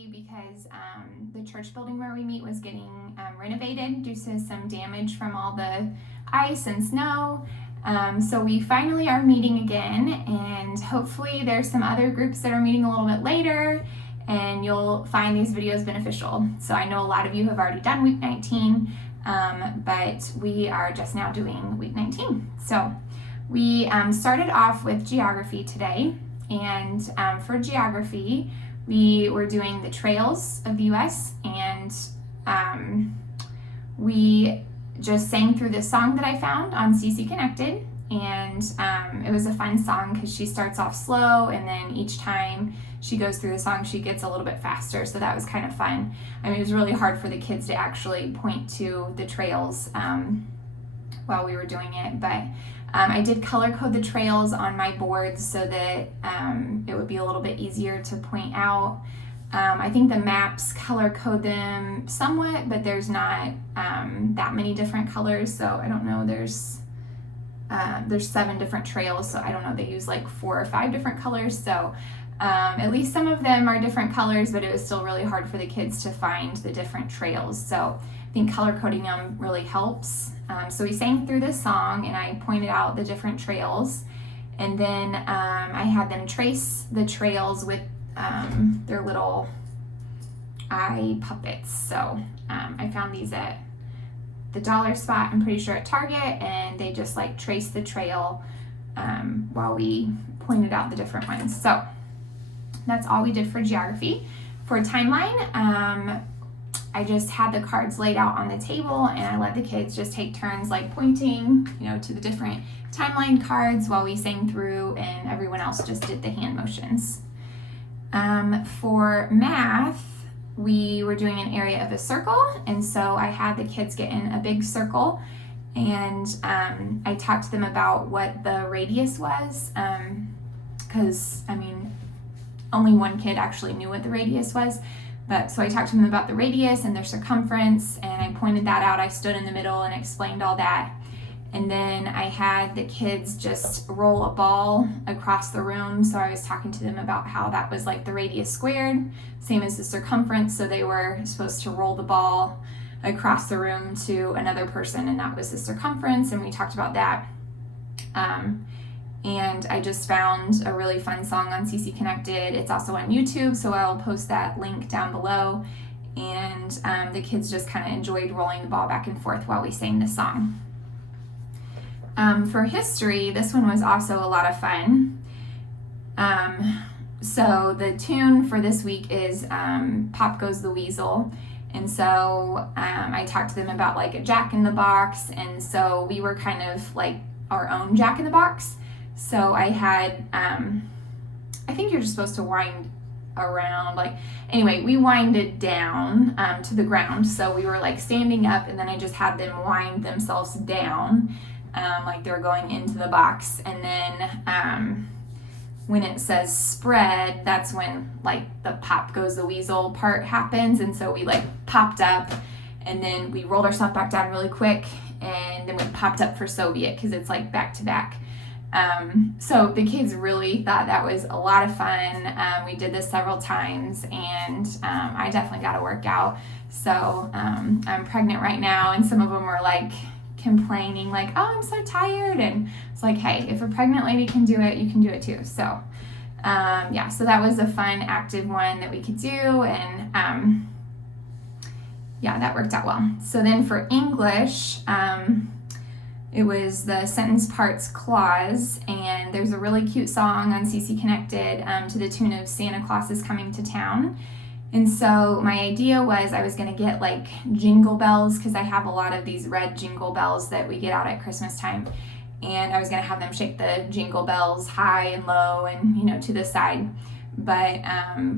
busy because the church building where we meet was getting renovated due to some damage from all the ice and snow. So we finally are meeting again, and hopefully there's some other groups that are meeting a little bit later, and you'll find these videos beneficial. So I know a lot of you have already done week 19, but we are just now doing week 19. So we started off with geography today, and for geography, we were doing the trails of the US, and we just sang through this song that I found on C3 Connected, and it was a fun song because she starts off slow, and then each time she goes through the song she gets a little bit faster, so that was kind of fun. I mean, it was really hard for the kids to actually point to the trails while we were doing it, but I did color code the trails on my boards so that it would be a little bit easier to point out. I think the maps color code them somewhat, but there's not that many different colors, so I don't know, there's 7 different trails, so I don't know, they use like 4 or 5 different colors, so at least some of them are different colors, but it was still really hard for the kids to find the different trails, so I think color coding them really helps. So we sang through this song, and I pointed out the different trails, and then I had them trace the trails with their little eye puppets. So I found these at the dollar spot, I'm pretty sure at Target, and they just like traced the trail while we pointed out the different ones. So that's all we did for geography. For timeline, I just had the cards laid out on the table, and I let the kids just take turns like pointing, to the different timeline cards while we sang through, and everyone else just did the hand motions. For math, we were doing an area of a circle, and so I had the kids get in a big circle, and I talked to them about what the radius was, because only one kid actually knew what the radius was, but so I talked to them about the radius and their circumference, and I pointed that out. I stood in the middle and explained all that. And then I had the kids just roll a ball across the room. So I was talking to them about how that was like the radius squared, same as the circumference. So they were supposed to roll the ball across the room to another person, and that was the circumference. And we talked about that. And I just found a really fun song on C3 Connected. It's also on YouTube, so I'll post that link down below. And the kids just kind of enjoyed rolling the ball back and forth while we sang this song. For history, this one was also a lot of fun. So the tune for this week is Pop Goes the Weasel. And so I talked to them about like a Jack in the Box, and so we were kind of like our own Jack in the Box. So I had, I think you're just supposed to wind around, anyway, we winded down to the ground. So we were like standing up, and then I just had them wind themselves down. Like they were going into the box, and then when it says spread, that's when like the pop goes the weasel part happens, and so we like popped up, and then we rolled ourselves back down really quick, and then we popped up for Soviet because it's like back to back. So the kids really thought that was a lot of fun. We did this several times, and I definitely got a workout. So I'm pregnant right now, and some of them were like complaining like, oh, I'm so tired, and it's like, hey, if a pregnant lady can do it, you can do it too. So so that was a fun active one that we could do, and that worked out well. So then for English, it was the sentence parts clause, and there's a really cute song on C3 Connected to the tune of Santa Claus is Coming to Town. And so my idea was I was going to get like jingle bells, because I have a lot of these red jingle bells that we get out at Christmas time, and I was going to have them shake the jingle bells high and low and to the side. But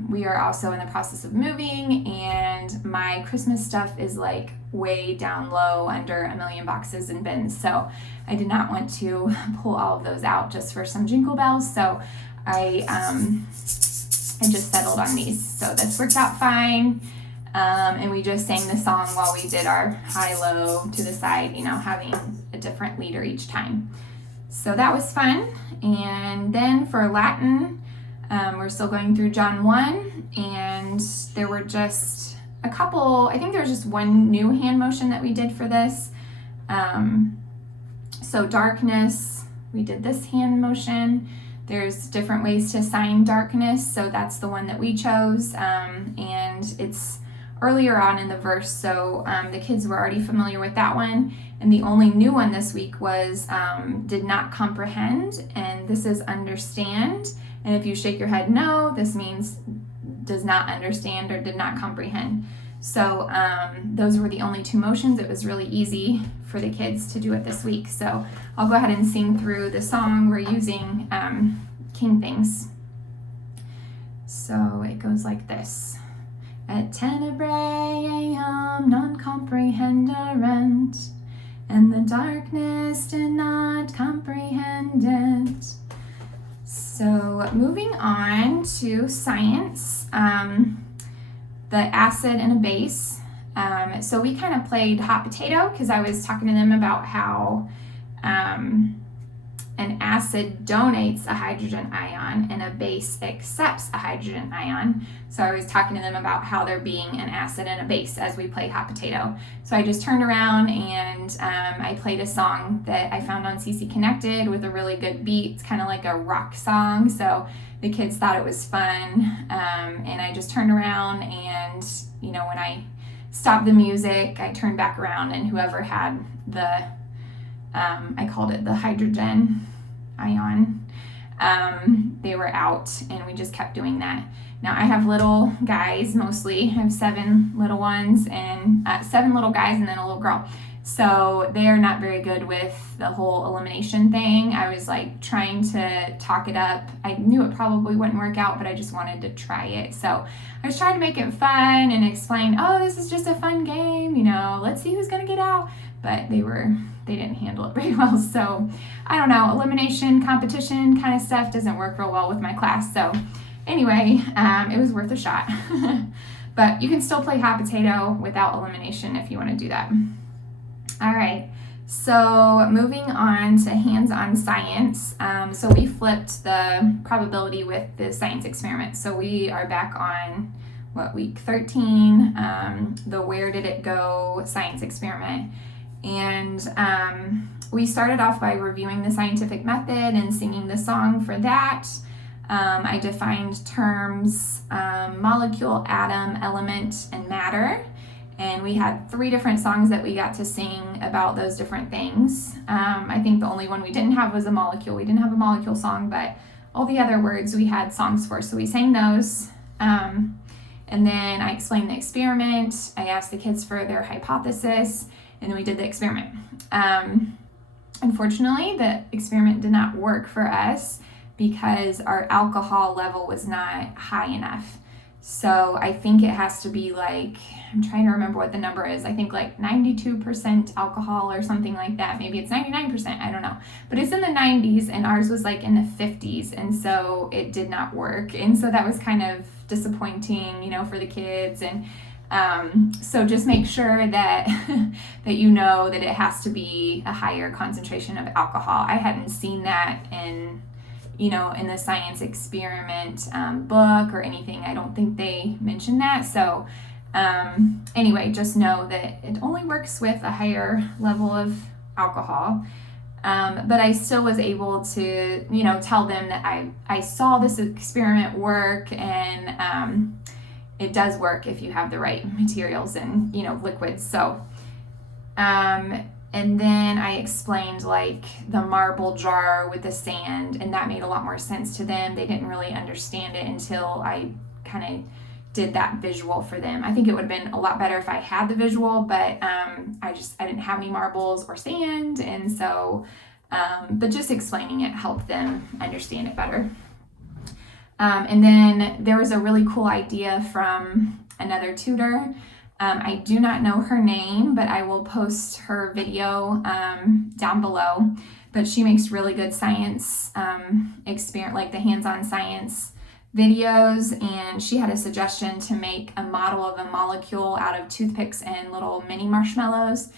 we are also in the process of moving, and my Christmas stuff is like way down low under a million boxes and bins, so I did not want to pull all of those out just for some jingle bells. So I just settled on these. So this worked out fine, and we just sang the song while we did our high-low to the side, having a different leader each time. So that was fun. And then for Latin, We're still going through John 1, and there were just a couple, I think there was just one new hand motion that we did for this. So darkness, we did this hand motion. There's different ways to assign darkness, so that's the one that we chose, and it's earlier on in the verse, so the kids were already familiar with that one. And the only new one this week was did not comprehend, and this is understand. And if you shake your head no, this means does not understand or did not comprehend. So those were the only two motions. It was really easy for the kids to do it this week. So I'll go ahead and sing through the song. We're using King Things. So it goes like this. At tenebrae eam non comprehenderent, and the darkness did not comprehend it. So moving on to science, the acid and a base. So we kind of played hot potato because I was talking to them about how an acid donates a hydrogen ion and a base accepts a hydrogen ion. So I was talking to them about how there being an acid and a base as we played hot potato. So I just turned around and I played a song that I found on CC Connected with a really good beat. It's kind of like a rock song. So the kids thought it was fun. And I just turned around and, you know, when I stopped the music, I turned back around and whoever had the I called it the hydrogen ion. They were out and we just kept doing that. Now I have little guys mostly. I have 7 little ones and 7 little guys and then a little girl. So they are not very good with the whole elimination thing. I was like trying to talk it up. I knew it probably wouldn't work out, but I just wanted to try it. So I was trying to make it fun and explain, oh, this is just a fun game, you know, let's see who's gonna get out. But they didn't handle it very well. So I don't know, elimination, competition kind of stuff doesn't work real well with my class. So anyway, it was worth a shot. But you can still play hot potato without elimination if you want to do that. All right, so moving on to hands-on science. So we flipped the probability with the science experiment. So we are back on, week 13, the where did it go science experiment. And we started off by reviewing the scientific method and singing the song for that. I defined terms molecule, atom, element, and matter. And we had 3 different songs that we got to sing about those different things. I think the only one we didn't have was a molecule. We didn't have a molecule song, but all the other words we had songs for. So we sang those. And then I explained the experiment. I asked the kids for their hypothesis, and then we did the experiment. Unfortunately, the experiment did not work for us because our alcohol level was not high enough. So I think it has to be like, I'm trying to remember what the number is. I think like 92% alcohol or something like that. Maybe it's 99%, I don't know. But it's in the 90s and ours was like in the 50s. And so it did not work. And so that was kind of disappointing, you know, for the kids. And so just make sure that that you know that it has to be a higher concentration of alcohol. I hadn't seen that in the science experiment book or anything. I don't think they mentioned that. So anyway, just know that it only works with a higher level of alcohol. But I still was able to, tell them that I saw this experiment work, and it does work if you have the right materials and, liquids. So, and then I explained like the marble jar with the sand, and that made a lot more sense to them. They didn't really understand it until I kind of did that visual for them. I think it would have been a lot better if I had the visual, but I didn't have any marbles or sand, and so but just explaining it helped them understand it better. And then there was a really cool idea from another tutor. I do not know her name, but I will post her video down below. But she makes really good science experience, like the hands-on science videos, and she had a suggestion to make a model of a molecule out of toothpicks and little mini marshmallows.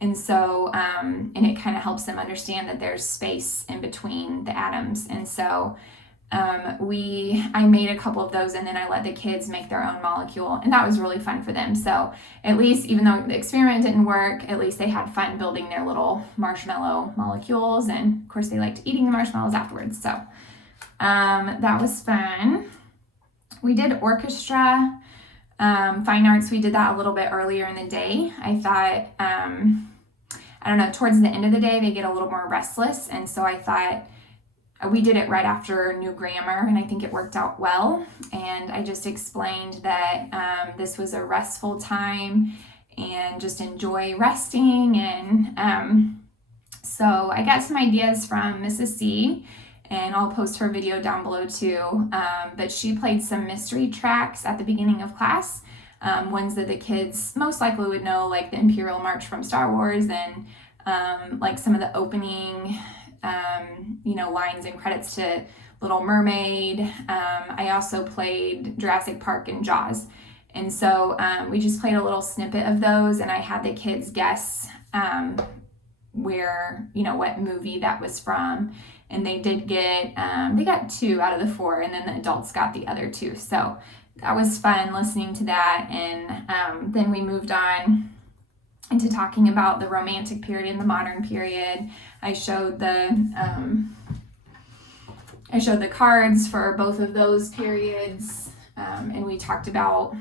And so, and it kind of helps them understand that there's space in between the atoms. And so I made a couple of those, and then I let the kids make their own molecule, and that was really fun for them. So at least, even though the experiment didn't work, at least they had fun building their little marshmallow molecules, and of course they liked eating the marshmallows afterwards. So that was fun. We did orchestra, fine arts. We did that a little bit earlier in the day. I thought, I don't know, towards the end of the day they get a little more restless, and so I thought we did it right after new grammar, and I think it worked out well. And I just explained that this was a restful time and just enjoy resting. And so I got some ideas from Mrs. C, and I'll post her video down below too. But she played some mystery tracks at the beginning of class, ones that the kids most likely would know, like the Imperial March from Star Wars, and like some of the opening lines and credits to Little Mermaid. I also played Jurassic Park and Jaws. And so we just played a little snippet of those, and I had the kids guess what movie that was from. And they did get, they got 2 out of the 4, and then the adults got the other 2. So that was fun listening to that. And then we moved on into talking about the Romantic period and the Modern period. I showed the cards for both of those periods, and we talked about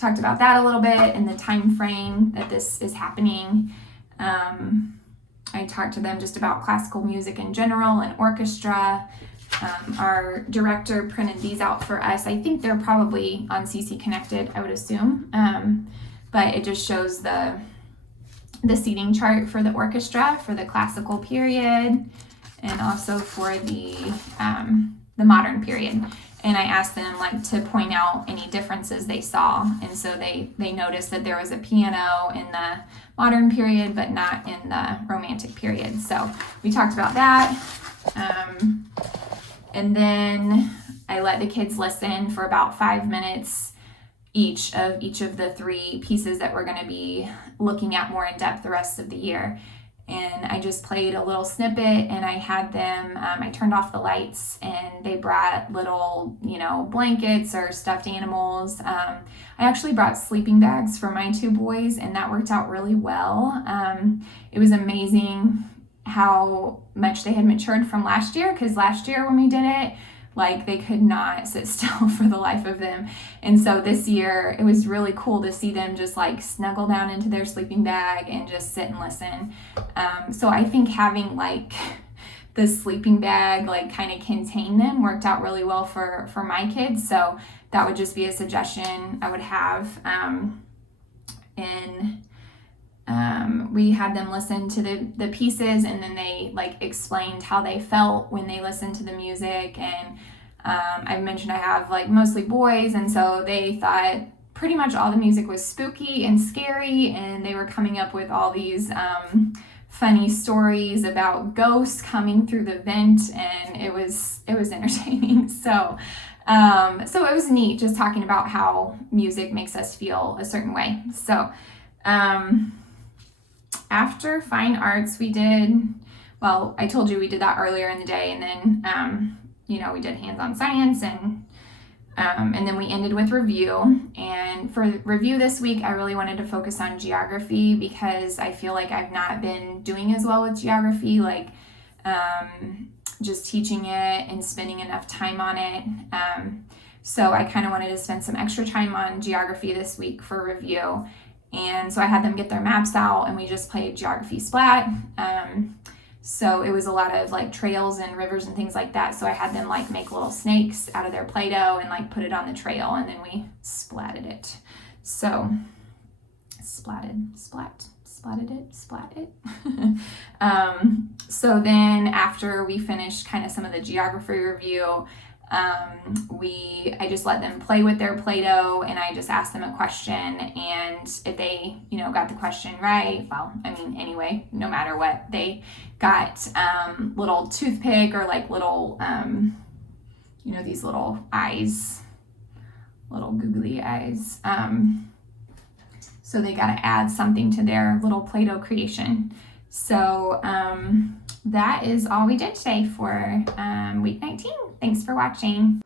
that a little bit and the time frame that this is happening. I talked to them just about classical music in general and orchestra. Our director printed these out for us. I think they're probably on CC Connected, I would assume. But it just shows the seating chart for the orchestra for the classical period, and also for the modern period. And I asked them to point out any differences they saw, and so they noticed that there was a piano in the modern period but not in the Romantic period. So we talked about that, and then I let the kids listen for about 5 minutes each of the 3 pieces that we're going to be looking at more in depth the rest of the year. And I just played a little snippet, and I had them, I turned off the lights, and they brought little, blankets or stuffed animals. I actually brought sleeping bags for my 2 boys, and that worked out really well. It was amazing how much they had matured from last year, because last year when we did it, they could not sit still for the life of them. And so this year, it was really cool to see them just snuggle down into their sleeping bag and just sit and listen. So I think having the sleeping bag kind of contain them worked out really well for my kids. So that would just be a suggestion I would have. We had them listen to the pieces, and then they explained how they felt when they listened to the music. And I mentioned I have mostly boys, and so they thought pretty much all the music was spooky and scary, and they were coming up with all these funny stories about ghosts coming through the vent, and it was entertaining. So it was neat just talking about how music makes us feel a certain way. So after fine arts, we did, I told you we did that earlier in the day, and then, we did hands-on science, and then we ended with review. And for review this week, I really wanted to focus on geography, because I feel like I've not been doing as well with geography, just teaching it and spending enough time on it. So I kind of wanted to spend some extra time on geography this week for review. And so I had them get their maps out, and we just played Geography Splat. So it was a lot of trails and rivers and things like that. So I had them make little snakes out of their Play-Doh and put it on the trail, and then we splatted it. So splat it. So then after we finished kind of some of the geography review, I just let them play with their Play-Doh, and I just asked them a question, and if they, got the question right, anyway, no matter what, they got, little toothpick or little, these little eyes, little googly eyes. So they got to add something to their little Play-Doh creation. So, that is all we did today for week 19. Thanks for watching.